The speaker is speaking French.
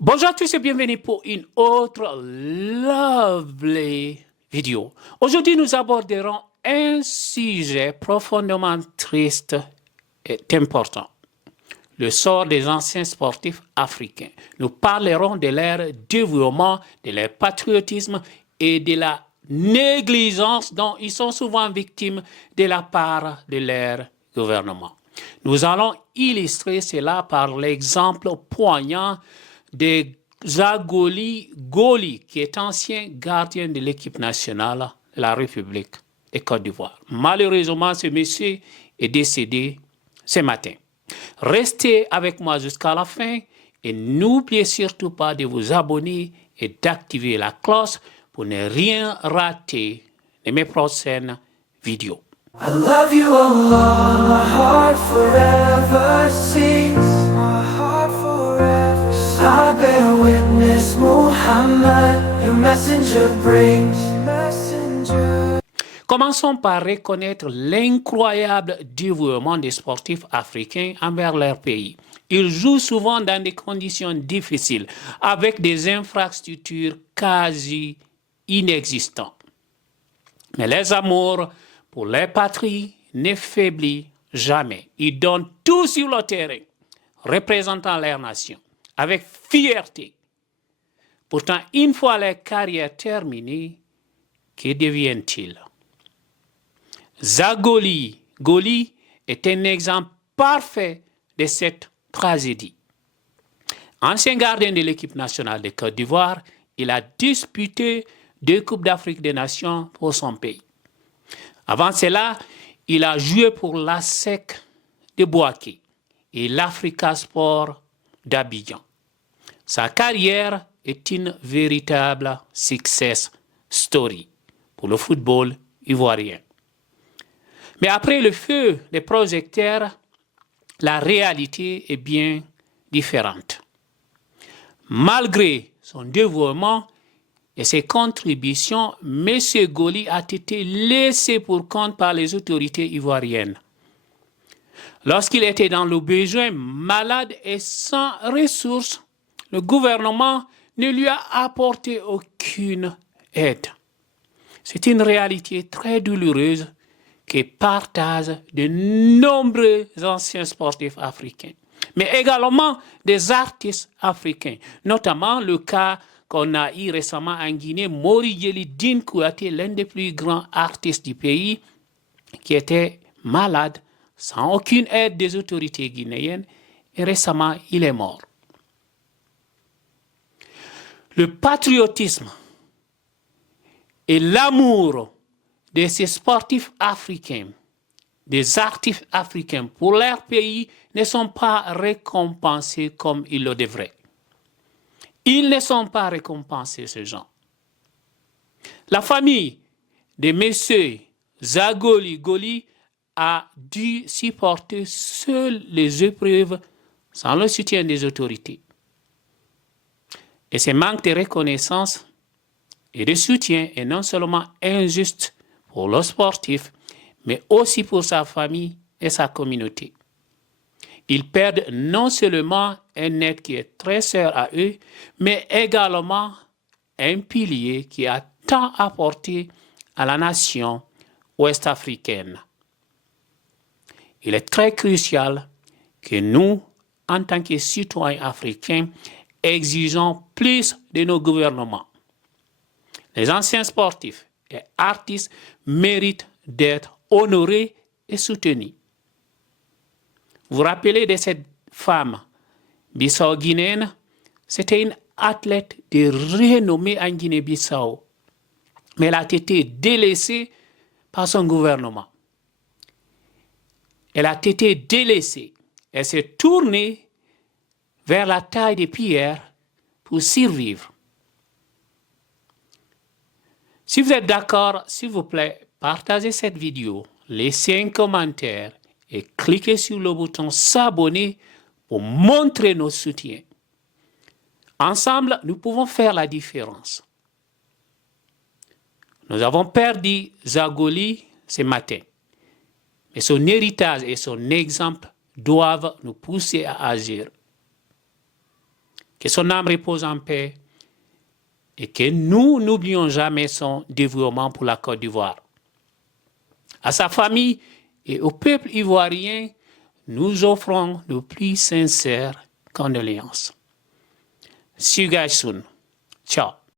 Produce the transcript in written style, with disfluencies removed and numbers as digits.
Bonjour à tous et bienvenue pour une autre lovely vidéo. Aujourd'hui, nous aborderons un sujet profondément triste et important. Le sort des anciens sportifs africains. Nous parlerons de leur dévouement, de leur patriotisme et de la négligence dont ils sont souvent victimes de la part de leur gouvernement. Nous allons illustrer cela par l'exemple poignant de Zagoli Goli, qui est ancien gardien de l'équipe nationale de la République de Côte d'Ivoire. Malheureusement, ce monsieur est décédé ce matin. Restez avec moi jusqu'à la fin et n'oubliez surtout pas de vous abonner et d'activer la cloche pour ne rien rater de mes prochaines vidéos. I love you, Allah, my heart forever sings. My heart forever sings. I bear witness, Muhammad, your messenger brings. Commençons par reconnaître l'incroyable dévouement des sportifs africains envers leur pays. Ils jouent souvent dans des conditions difficiles, avec des infrastructures quasi inexistantes. Mais les amours pour leur patrie ne faiblit jamais. Ils donnent tout sur le terrain, représentant leur nation, avec fierté. Pourtant, une fois leur carrière terminée, que deviennent-ils? Zagoli Goli est un exemple parfait de cette tragédie. Ancien gardien de l'équipe nationale de Côte d'Ivoire, il a disputé 2 Coupes d'Afrique des Nations pour son pays. Avant cela, il a joué pour l'ASEC de Bouaké et l'Africa Sport d'Abidjan. Sa carrière est une véritable success story pour le football ivoirien. Mais après le feu des projecteurs, la réalité est bien différente. Malgré son dévouement et ses contributions, M. Goli a été laissé pour compte par les autorités ivoiriennes. Lorsqu'il était dans le besoin, malade et sans ressources, le gouvernement ne lui a apporté aucune aide. C'est une réalité très douloureuse que partagent de nombreux anciens sportifs africains, mais également des artistes africains, notamment le cas qu'on a eu récemment en Guinée, Mori Djeli Dine Kouyaté, l'un des plus grands artistes du pays, qui était malade, sans aucune aide des autorités guinéennes, et récemment, il est mort. Le patriotisme et l'amour de ces sportifs africains, des artistes africains pour leur pays ne sont pas récompensés comme ils le devraient. Ils ne sont pas récompensés, ces gens. La famille de M. Zagoli Goli a dû supporter seules les épreuves sans le soutien des autorités. Et ce manque de reconnaissance et de soutien est non seulement injuste pour le sportif, mais aussi pour sa famille et sa communauté. Ils perdent non seulement un être qui est très cher à eux, mais également un pilier qui a tant apporté à la nation ouest-africaine. Il est très crucial que nous, en tant que citoyens africains, exigeons plus de nos gouvernements. Les anciens sportifs et artistes méritent d'être honorés et soutenus. Vous vous rappelez de cette femme bissau-guinéenne? C'était une athlète de renommée en Guinée-Bissau, mais elle a été délaissée par son gouvernement. Elle a été délaissée. Elle s'est tournée vers la taille de pierre pour survivre. Si vous êtes d'accord, s'il vous plaît, partagez cette vidéo, laissez un commentaire et cliquez sur le bouton s'abonner pour montrer nos soutiens. Ensemble, nous pouvons faire la différence. Nous avons perdu Zagoli ce matin, mais son héritage et son exemple doivent nous pousser à agir. Que son âme repose en paix et que nous n'oublions jamais son dévouement pour la Côte d'Ivoire. À sa famille et au peuple ivoirien, nous offrons nos plus sincères condoléances. See you guys soon. Ciao.